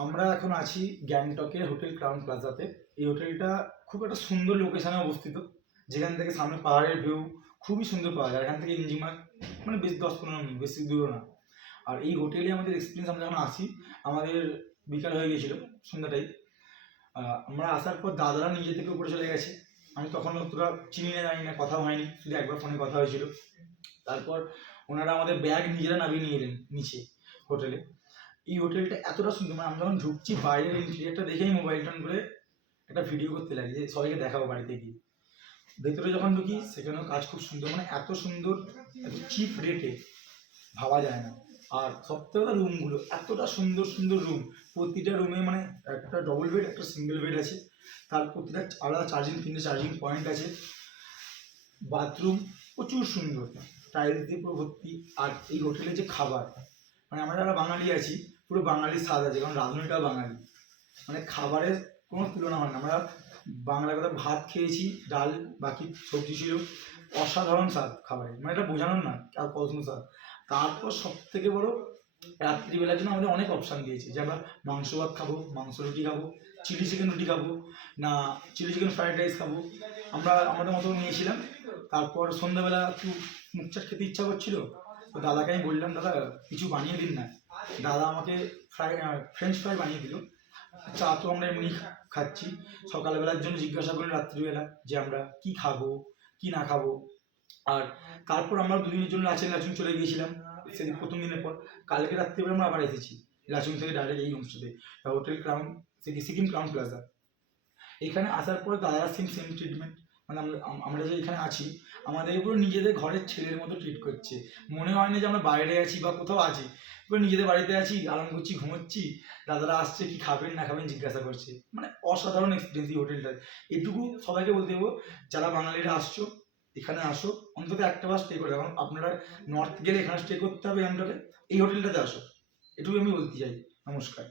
আমরা এখন আছি গ্যাংটকের হোটেল ক্রাউন প্লাজাতে। এই হোটেলটা খুব একটা সুন্দর লোকেশনে অবস্থিত, যেখান থেকে সামনে পাহাড়ের ভিউ খুবই সুন্দর পাওয়া যায়। এখান থেকে ইঞ্জিমার মানে বেশ 10-15 মিনিট, বেশি দূরও না। আর এই হোটেলে আমাদের এক্সপিরিয়েন্স, আমরা যখন আসি আমাদের বিকাল হয়ে গেছিলো, সন্ধ্যাটাই। আমরা আসার পর দাদারা নিজে থেকে উপরে চলে গেছে। আমি তখন অতটা চিনি না, জানি না, কথাও হয়নি, শুধু একবার ফোনে কথা হয়েছিল। তারপর ওনারা আমাদের ব্যাগ নিজেরা নামিয়ে নিয়ে এলেন নিচে হোটেলে। এই হোটেলটা এতটা সুন্দর, মানে আমরা যখন ঢুকছি বাইরের ইন্টেরিয়ারটা দেখেই মোবাইল টান করে একটা ভিডিও করতে লাগে যে সবাইকে দেখাবো বাড়িতে গিয়ে। ভেতরে যখন ঢুকি সেখানেও কাজ খুব সুন্দর, মানে এত সুন্দর, এত চিপ রেটে ভাবা যায় না। আর সবথেকে কথা, রুমগুলো এতটা সুন্দর সুন্দর রুম। প্রতিটা রুমে মানে একটা ডবল বেড, একটা সিঙ্গেল বেড আছে, তার প্রতিটা আলাদা চার্জিং, 3টে চার্জিং পয়েন্ট আছে। বাথরুম প্রচুর সুন্দর, টাইলস দিয়ে পুরো ভর্তি। আর এই হোটেলে যে খাবার, মানে আমরা যারা বাঙালি আছি পুরো বাঙালির স্বাদ আছে, কারণ রাঁধুনিটাও বাঙালি। মানে খাবারের কোনো তুলনা হয় না। আমরা বাংলা কথা ভাত খেয়েছি, ডাল, বাকি সবজি ছিল, অসাধারণ স্বাদ খাবারের, মানে এটা বোঝানোর না আর কত সুন্দর স্বাদ। তারপর সব থেকে বড়, রাত্রিবেলার জন্য আমাদের অনেক অপশান দিয়েছে, যে আমরা মাংস ভাত খাবো, মাংস রুটি খাবো, চিলি চিকেন রুটি খাবো, না চিলি চিকেন ফ্রাইড রাইস খাবো। আমরা আমাদের মতো নিয়েছিলাম। তারপর সন্ধ্যাবেলা একটু মুখ চাট খেতে ইচ্ছা করছিল, তো দাদাকে আমি বললাম, দাদা কিছু বানিয়ে দিন না। দাদা আমাকে ফ্রেঞ্চ ফ্রাই বানিয়ে দিল। চা তো আমরা এমনি খাচ্ছি। সকালবেলার জন্য জিজ্ঞাসা করি রাত্রিবেলা যে আমরা কি খাবো কি না খাবো। আর তারপর আমরা দুদিনের জন্য লাচুং চলে গিয়েছিলাম সেদিন প্রথম দিনের পর। কালকে রাত্রিবেলা আমরা আবার এসেছি লাচুং থেকে ডাইরেক্ট এই হোমস্টেতে, hotel crown, Sikkim crown plaza. এখানে আসার পর দাদারা সেম সেম ট্রিটমেন্ট, মানে আমরা যে এখানে আছি আমাদের পুরো নিজেদের ঘরের ছেলের মতো ট্রিট করছে। মনে হয় না যে আমরা বাইরে আছি বা কোথাও আছি, পুরো নিজেদের বাড়িতে আছি, আরাম করছি, ঘুমোচ্ছি। দাদারা আসছে কি খাবেন না খাবেন জিজ্ঞাসা করছে, মানে অসাধারণ এক্সপিরিয়েন্স এই হোটেলটার। এটুকু সবাইকে বলতে দেবো, যারা বাঙালিরা আসছো এখানে আসো, অন্তত একটা বার স্টে করে, কারণ আপনারা নর্থ গেলে এখানে স্টে করতে হবে গ্যাংটকে, এই হোটেলটাতে আসো, এটুকু আমি বলতে চাই। নমস্কার।